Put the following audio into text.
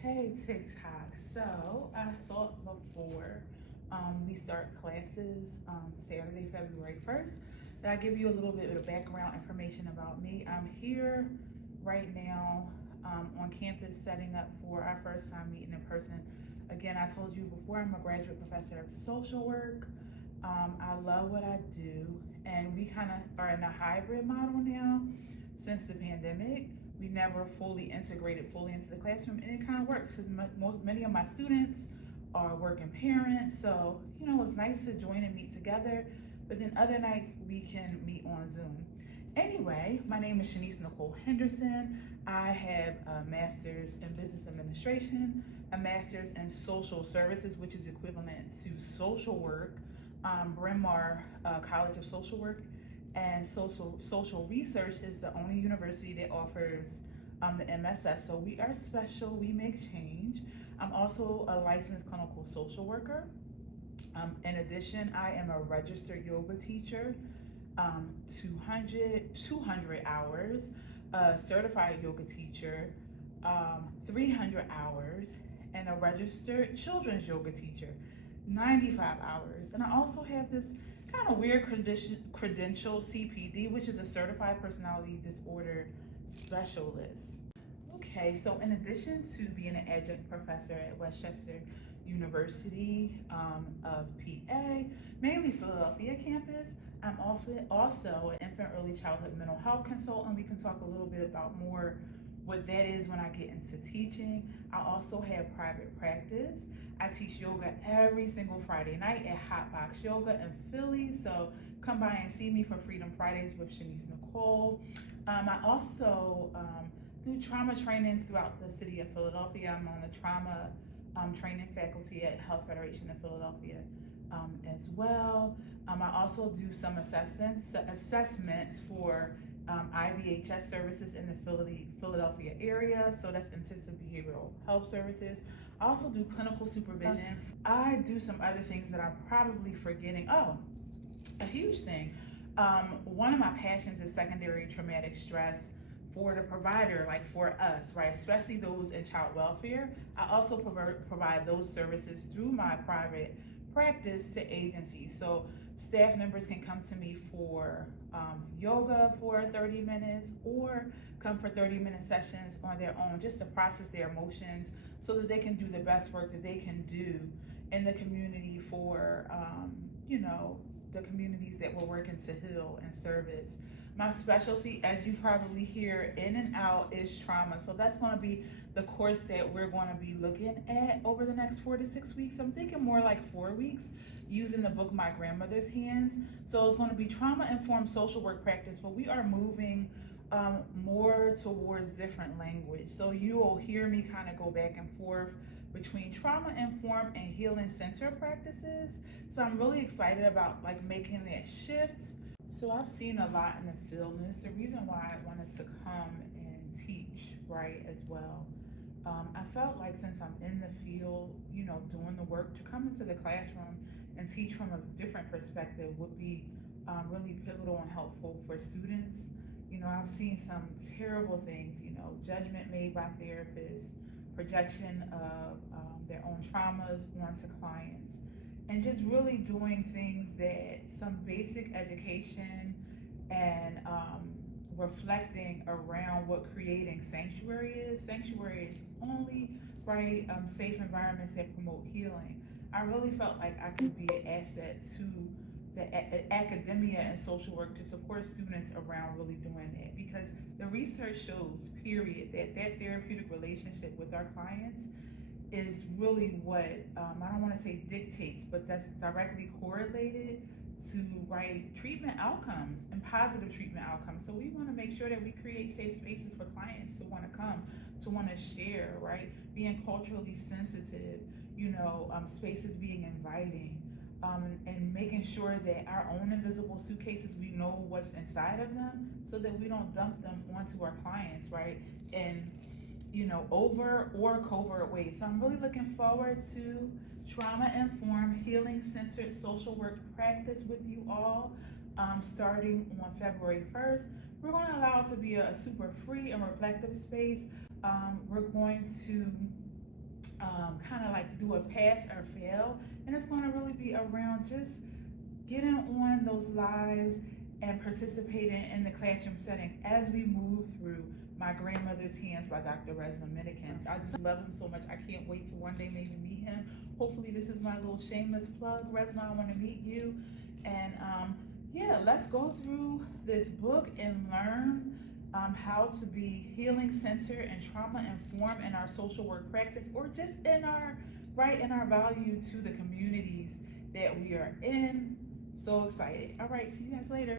Okay, TikTok. So I thought before we start classes Saturday, February 1st, that I give you a little bit of background information about me. I'm here right now on campus setting up for our first time meeting in person. Again, I told you before, I'm a graduate professor of social work. I love what I do, and we kind of are in a hybrid model now since the pandemic. We never fully integrated fully into the classroom, and it kind of works because many of my students are working parents, so it's nice to join and meet together. But then other nights we can meet on Zoom. Anyway, my name is Shanice Nicole Henderson. I have a master's in business administration, a master's in social services, which is equivalent to social work, Bryn Mawr College of Social Work, and social research is the only university that offers the MSS. So we are special. We make change. I'm also a licensed clinical social worker. In addition, I am a registered yoga teacher, 200 hours, a certified yoga teacher, 300 hours, and a registered children's yoga teacher, 95 hours. And I also have this kind of weird credential, CPD, which is a certified personality disorder specialist. Okay, so in addition to being an adjunct professor at Westchester University of PA, mainly Philadelphia campus, I'm also an infant early childhood mental health consultant. We can talk a little bit about more what that is when I get into teaching. I also have private practice. I teach yoga every single Friday night at Hotbox Yoga in Philly, so come by and see me for Freedom Fridays with Shanice Nicole. I also do trauma trainings throughout the city of Philadelphia. I'm on the trauma training faculty at Health Federation of Philadelphia as well. I also do some assessments for IBHS services in the Philadelphia area, so that's intensive behavioral health services. I also do clinical supervision. I do some other things that I'm probably forgetting. Oh, a huge thing. One of my passions is secondary traumatic stress for the provider, like for us, right? Especially those in child welfare. I also provide those services through my private practice to agencies. So staff members can come to me for yoga for 30 minutes or come for 30-minute sessions on their own just to process their emotions so that they can do the best work that they can do in the community for, the communities that we're working to heal and service. My specialty, as you probably hear in and out, is trauma. So that's going to be the course that we're going to be looking at over the next 4 to 6 weeks. I'm thinking more like 4 weeks using the book My Grandmother's Hands. So it's going to be trauma-informed social work practice, but we are moving more towards different language. So you will hear me kind of go back and forth between trauma-informed and healing-centered practices. So I'm really excited about making that shift. So I've seen a lot in the field, and it's the reason why I wanted to come and teach, right, as well. I felt like since I'm in the field, doing the work, to come into the classroom and teach from a different perspective would be really pivotal and helpful for students. I've seen some terrible things, judgment made by therapists, projection of their own traumas onto clients, and just really doing things that some basic education and reflecting around what creating sanctuary is. Sanctuary is only safe environments that promote healing. I really felt like I could be an asset to the academia and social work to support students around really doing that, because the research shows, period, that therapeutic relationship with our clients is really what, I don't want to say dictates, but that's directly correlated to treatment outcomes and positive treatment outcomes. So we want to make sure that we create safe spaces for clients to want to come, to want to share, being culturally sensitive, spaces being inviting, and making sure that our own invisible suitcases, we know what's inside of them so that we don't dump them onto our clients, in over or covert ways. So I'm really looking forward to trauma-informed, healing-centered social work practice with you all, starting on February 1st. We're going to allow it to be a super free and reflective space. We're going to kind of like do a pass or fail, and it's going to really be around just getting on those lives and participating in the classroom setting as we move through My Grandmother's Hands by Dr. Resma Minikin. I just love him so much. I can't wait to one day maybe meet him. Hopefully this is my little shameless plug. Resma, I want to meet you. And yeah, let's go through this book and learn how to be healing centered and trauma informed in our social work practice, or just in our value to the communities that we are in. So excited. All right, see you guys later.